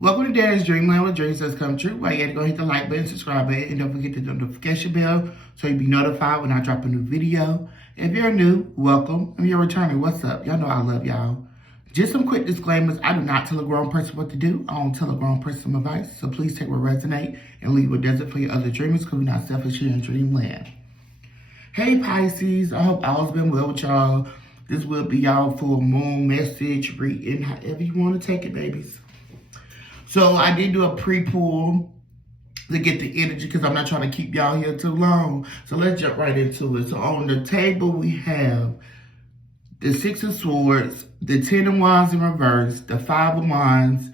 Welcome to Deria's Dreamland, where dreams does come true. Why you gotta go hit the like button, subscribe button, and don't forget the notification bell so you'll be notified when I drop a new video. If you're new, welcome. If you're returning, what's up? Y'all know I love y'all. Just some quick disclaimers. I do not tell a grown person what to do. I don't tell a grown person some advice. So please take what resonate and leave what doesn't for your other dreamers, because we're not selfish here in Dreamland. Hey Pisces, I hope all's been well with y'all. This will be y'all full moon message reading, however you want to take it, babies. So I did do a pre-pull to get the energy because I'm not trying to keep y'all here too long. So let's jump right into it. So on the table we have the Six of Swords, the Ten of Wands in reverse, the Five of Wands,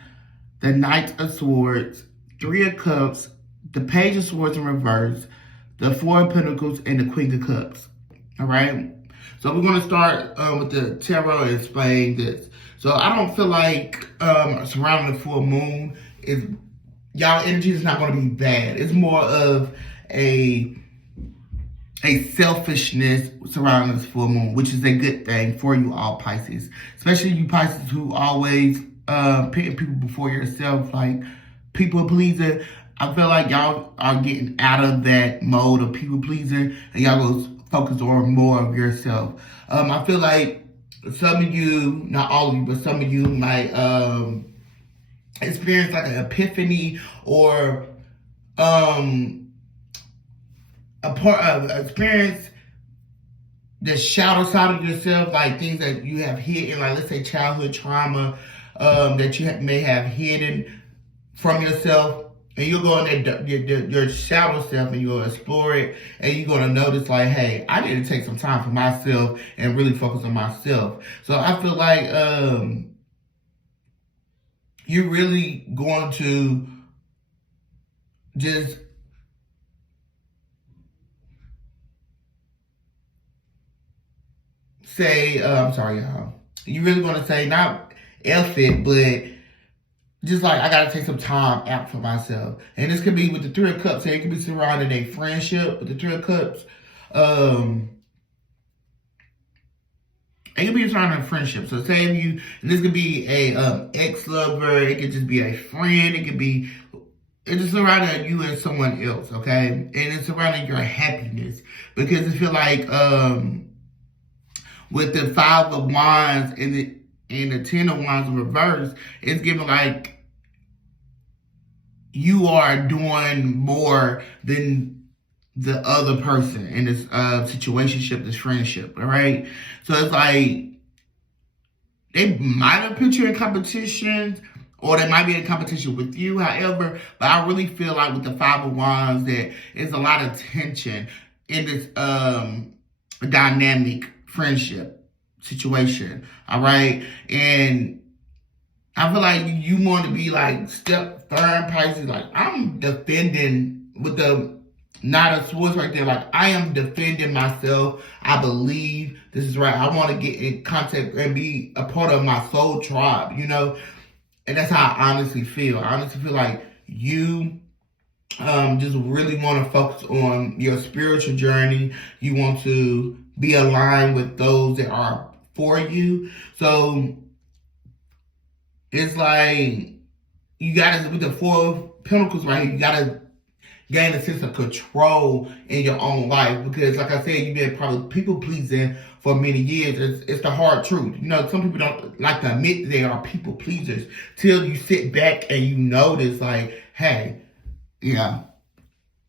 the Knight of Swords, Three of Cups, the Page of Swords in reverse, the Four of Pentacles, and the Queen of Cups. All right? So we're going to start with the tarot and explain this. So I don't feel like surrounding the full moon is, y'all energy is not going to be bad. It's more of a selfishness surrounding this full moon, which is a good thing for you all Pisces. Especially you Pisces who always putting people before yourself, like people pleasing. I feel like y'all are getting out of that mode of people pleasing and y'all go focus on more of yourself. I feel like some of you, not all of you, but some of you might experience like an epiphany or experience the shadow side of yourself, like things that you have hidden, like let's say childhood trauma that you may have hidden from yourself. And you'll go in there, your shadow self, and you'll explore it, and you're going to notice, like, hey, I need to take some time for myself and really focus on myself. So I feel like you're really going to just say, I'm sorry, y'all. You're really going to say, not F it, but just like, I gotta take some time out for myself. And this could be with the Three of Cups. It could be surrounding a friendship with the Three of Cups. It could be surrounding a friendship. So say if you, and this could be a ex-lover. It could just be a friend. It could be, it's just surrounding you and someone else, okay? And it's surrounding your happiness. Because I feel like with the Five of Wands and the Ten of Wands in reverse, it's giving like you are doing more than the other person in this situationship, this friendship, all right? So it's like they might have put you in competition, or they might be in competition with you, however, but I really feel like with the Five of Wands that there's a lot of tension in this dynamic friendship situation, all right? And I feel like you want to be like step firm, Pisces. Like, I'm defending with the Knight of Swords right there. Like, I am defending myself. I believe this is right. I want to get in contact and be a part of my soul tribe, you know? And that's how I honestly feel. I honestly feel like you just really want to focus on your spiritual journey. You want to be aligned with those that are for you. So it's like you gotta, with the Four of Pentacles right here, you gotta gain a sense of control in your own life. Because like I said, you've been probably people pleasing for many years. It's the hard truth. You know, some people don't like to admit they are people pleasers till you sit back and you notice, like, hey, yeah,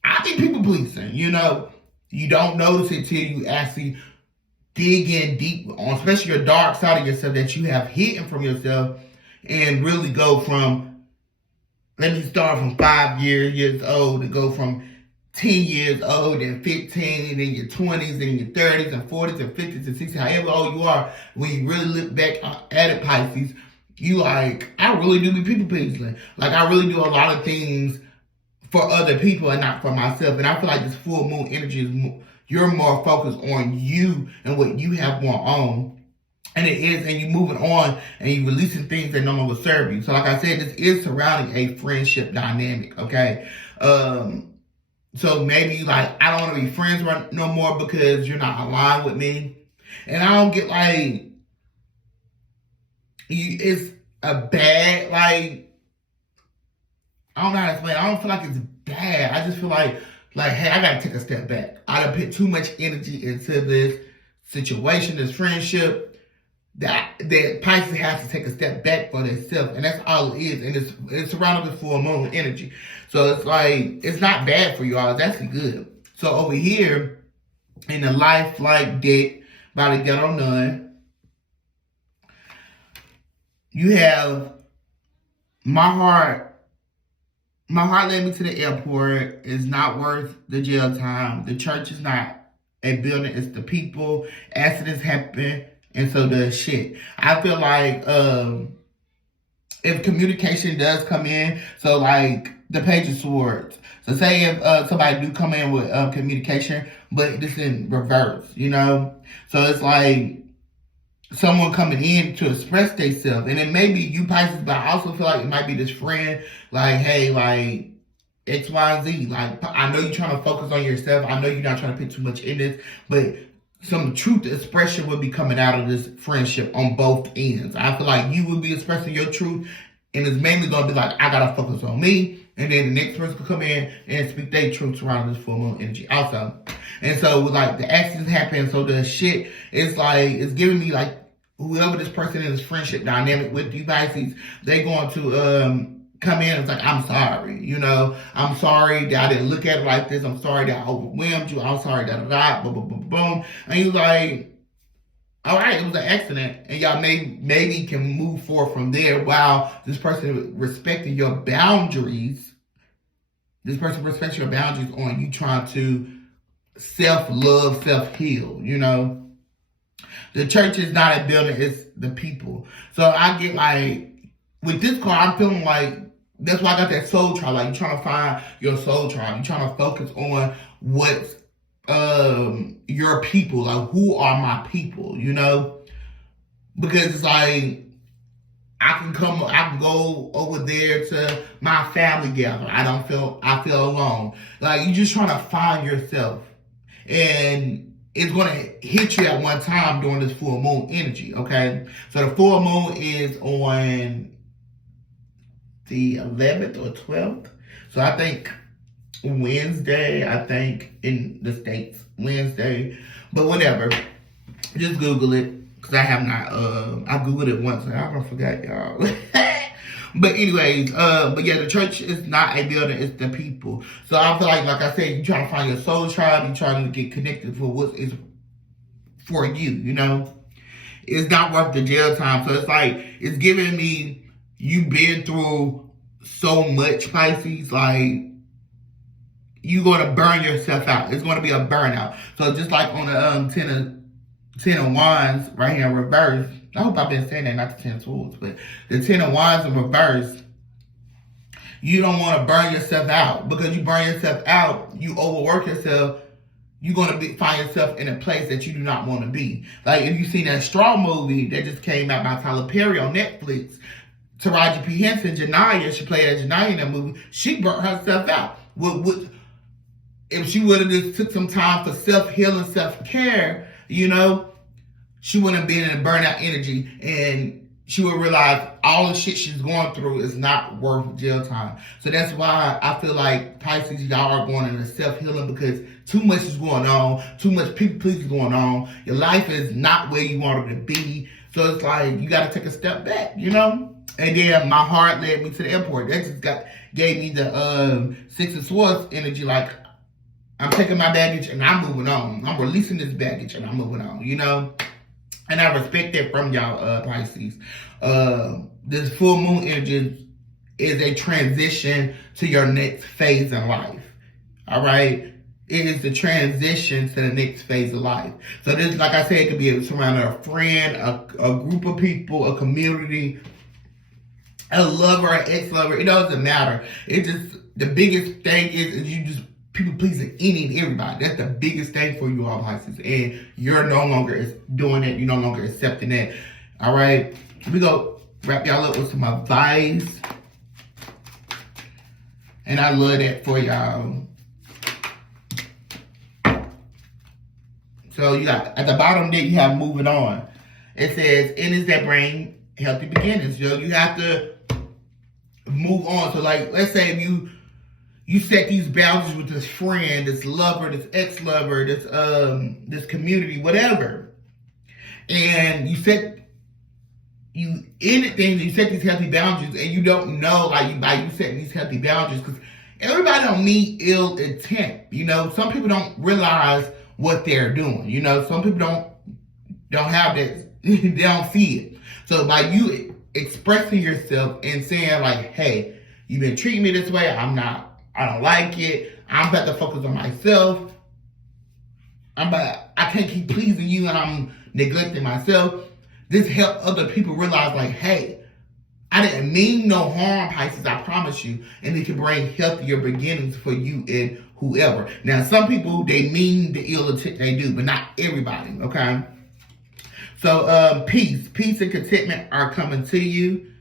I think people pleasing. You know, you don't notice it till you actually dig in deep on, especially your dark side of yourself that you have hidden from yourself, and really go from, let me start from 5 years old to go from 10 years old and 15 and then your 20s and your 30s and 40s and 50s and 60s, however old you are. When you really look back at it, Pisces, you like, I really do be people pleasing. Like, I really do a lot of things for other people and not for myself. And I feel like this full moon energy is you're more focused on you and what you have going on. And it is, and you're moving on and you're releasing things that no longer serve you. So like I said, this is surrounding a friendship dynamic, okay? So maybe like, I don't want to be friends no more because you're not aligned with me. And I don't get like, it's a bad, like, I don't know how to explain it. I don't feel like it's bad. I just feel like, hey, I gotta take a step back. I done put too much energy into this situation, this friendship, that Pisces has to take a step back for themselves, and that's all it is. And it's surrounded with full moon energy, so it's like it's not bad for y'all. It's actually good. So over here in the life like deck by the Ghetto Nun, you have my heart. My heart led me to the airport. It's not worth the jail time. The church is not a building. It's the people. Accidents happen. And so does shit. I feel like if communication does come in, so like the Page of Swords. So say if somebody do come in with communication, but this in reverse, you know? So it's like someone coming in to express themselves. And it may be you, Pisces, but I also feel like it might be this friend, like, hey, like, X, Y, and Z. Like, I know you're trying to focus on yourself. I know you're not trying to put too much in this, but some truth expression will be coming out of this friendship on both ends. I feel like you will be expressing your truth, and it's mainly going to be like, I got to focus on me, and then the next person could come in and speak their truth surrounding this full moon energy also. And so, with like the accidents happen, so the shit, it's like, it's giving me like, whoever this person in this friendship dynamic with you Pisces, they going to come in and it's like, I'm sorry, you know, I'm sorry that I didn't look at it like this, I'm sorry that I overwhelmed you, I'm sorry that boom, boom, boom, boom. And he was like, all right, it was an accident, and y'all maybe can move forward from there while this person respecting your boundaries. This person respects your boundaries on you trying to self-love, self-heal, you know. The church is not a building, it's the people. So I get like, with this card, I'm feeling like, that's why I got that soul tribe. Like, you're trying to find your soul tribe. You're trying to focus on what's your people. Like, who are my people, you know? Because it's like, I can go over there to my family gathering. I feel alone. Like, you're just trying to find yourself. And it's going to hit you at one time during this full moon energy, okay? So the full moon is on the 11th or 12th. So I think Wednesday, in the States, Wednesday. But whatever. Just Google it. Because I have not, I Googled it once and I forgot, y'all. But anyways, but yeah, the church is not a building, it's the people. So I feel like I said, you're trying to find your soul tribe, you're trying to get connected for what is for you, you know? It's not worth the jail time. So it's like, it's giving me, you've been through so much, Pisces, like, you're going to burn yourself out. It's going to be a burnout. So just like on the Ten of Wands right here in reverse, I hope I've been saying that, not the Ten of Swords, but the Ten of Wands in reverse, you don't want to burn yourself out. Because you burn yourself out, you overwork yourself, you're going to find yourself in a place that you do not want to be. Like, if you've seen that Straw movie that just came out by Tyler Perry on Netflix, Taraji P. Henson, Janiyah, she played as Janiyah in that movie, she burnt herself out. If she would have just took some time for self-healing, self-care, you know, she wouldn't have been in a burnout energy, and she would realize all the shit she's going through is not worth jail time. So that's why I feel like Pisces, y'all are going into self-healing, because too much is going on, too much people pleasing going on. Your life is not where you want it to be. So it's like, you got to take a step back, you know? And then my heart led me to the airport. That just gave me the Six of Swords energy, like, I'm taking my baggage and I'm moving on. I'm releasing this baggage and I'm moving on, you know? And I respect that from y'all, Pisces. This full moon energy is a transition to your next phase in life. All right? It is the transition to the next phase of life. So this, like I said, it could be surrounding a friend, a group of people, a community, a lover, an ex-lover. It doesn't matter. It just, the biggest thing is you just people pleasing any and everybody. That's the biggest thing for you all, Pisces. And you're no longer doing it. You're no longer accepting that. All right. We go wrap y'all up with some advice. And I love that for y'all. So you got, at the bottom there, you have moving on. It says, and is that brain healthy beginnings? You know, you have to move on. So like, let's say if you set these boundaries with this friend, this lover, this ex-lover, this community, whatever, and you set these healthy boundaries, and you don't know, like, by you setting these healthy boundaries, because everybody don't mean ill intent. You know, some people don't realize what they're doing. You know, some people don't have that, they don't see it. So by you expressing yourself and saying like, hey, you've been treating me this way, I don't like it, I'm about to focus on myself, I can't keep pleasing you and I'm neglecting myself. This helps other people realize like, hey, I didn't mean no harm, Pisces, I promise you. And it can bring healthier beginnings for you and whoever. Now, some people, they mean the ill intent, they do, but not everybody, okay? So, peace and contentment are coming to you.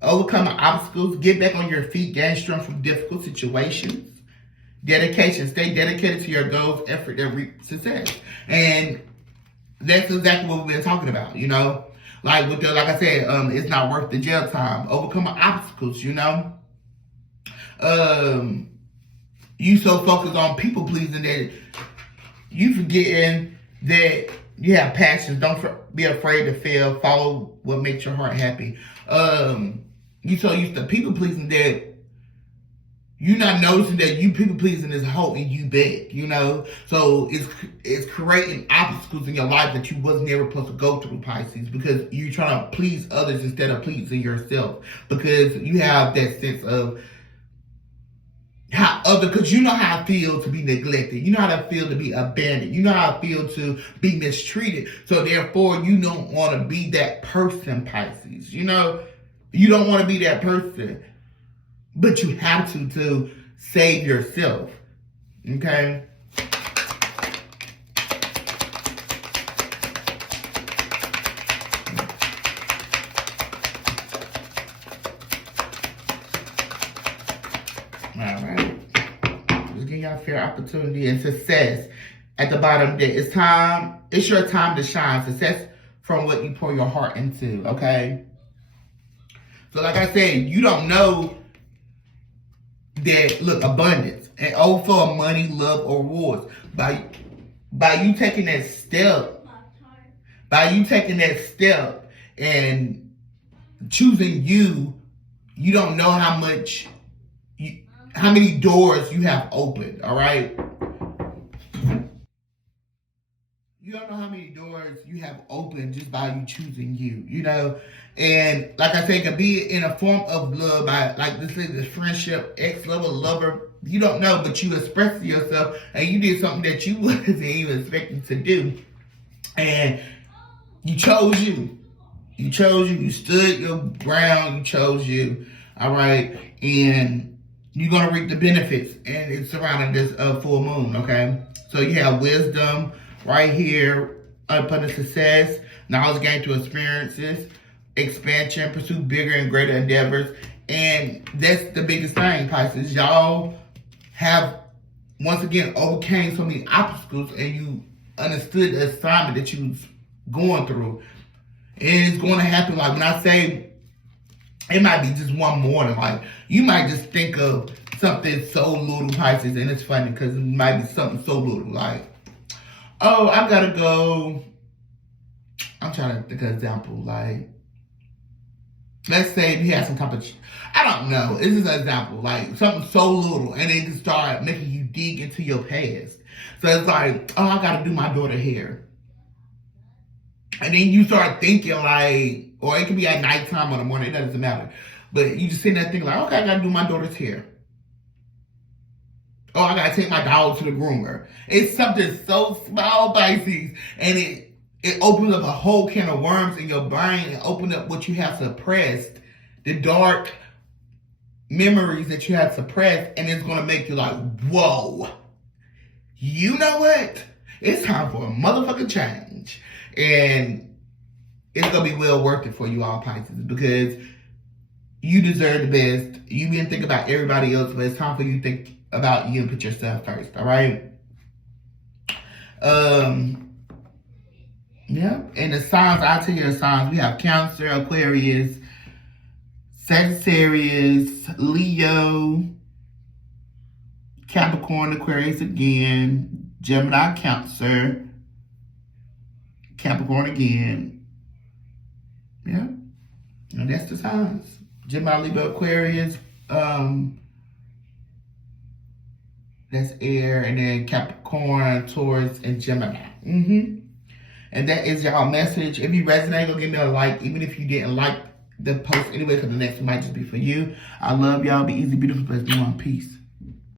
Overcoming obstacles, get back on your feet, gain strength from difficult situations. Dedication, stay dedicated to your goals, effort, and reap success. And that's exactly what we've been talking about, you know? Like I said, it's not worth the jail time. Overcoming obstacles, you know? You so focused on people pleasing that you forgetting that you have passions. Don't be afraid to fail. Follow what makes your heart happy. You so used to people pleasing that you're not noticing that you people pleasing is holding you back, you know? So it's creating obstacles in your life that you was never supposed to go through, Pisces, because you're trying to please others instead of pleasing yourself. Because you have that sense of because you know how it feels to be neglected. You know how it feels to be abandoned. You know how it feels to be mistreated. So therefore, you don't want to be that person, Pisces. You know, you don't want to be that person. But you have to save yourself. Okay? Alright. Just give y'all fair opportunity and success. At the bottom there, it's your time to shine. Success from what you pour your heart into, okay? So like I said, you don't know that, look, abundance and for money, love, or rewards. By you taking that step and choosing you don't know how many doors you have opened, all right? You don't know how many doors you have opened just by you choosing you know? And like I said, it can be in a form of love, by like this friendship, ex-lover, lover. You don't know, but you expressed yourself and you did something that you wasn't even expecting to do. And you chose you. You chose you. You stood your ground. You chose you. All right. And you're going to reap the benefits. And it's surrounding this full moon, okay? So you have wisdom right here, abundant success, knowledge gained through experiences, expansion, pursue bigger and greater endeavors. And that's the biggest thing, Pisces. Y'all have, once again, overcame so many obstacles and you understood the assignment that you was going through. And it's going to happen, like when I say, it might be just one morning. Like, you might just think of something so little, Pisces, and it's funny because it might be something so little, like, oh, I gotta go. I'm trying to think of an example. Like, let's say you have some type of, I don't know. This is an example. Like, something so little, and it just start making you dig into your past. So it's like, oh, I gotta do my daughter's hair. And then you start thinking like, or it could be at nighttime or in the morning, it doesn't matter. But you just sit there thinking like, okay, I gotta do my daughter's hair. Oh, I gotta take my dog to the groomer. It's something so small, Pisces, and it opens up a whole can of worms in your brain and opens up what you have suppressed, the dark memories that you have suppressed, and it's gonna make you like, whoa, you know what? It's time for a motherfucking change. And it's gonna be well worth it for you all, Pisces, because you deserve the best. You didn't think about everybody else, but it's time for you to think about you and put yourself first, all right? Yeah, and the signs, I'll tell you the signs. We have Cancer, Aquarius, Sagittarius, Leo, Capricorn, Aquarius again, Gemini, Cancer, Capricorn again. Yeah. And that's the signs. Gemini, Libra, Aquarius, that's air, and then Capricorn, Taurus, and Gemini. And that is y'all message. If you resonate, go give me a like, even if you didn't like the post anyway, because the next one might just be for you. I love y'all. Be easy, beautiful, blessed, one. Peace.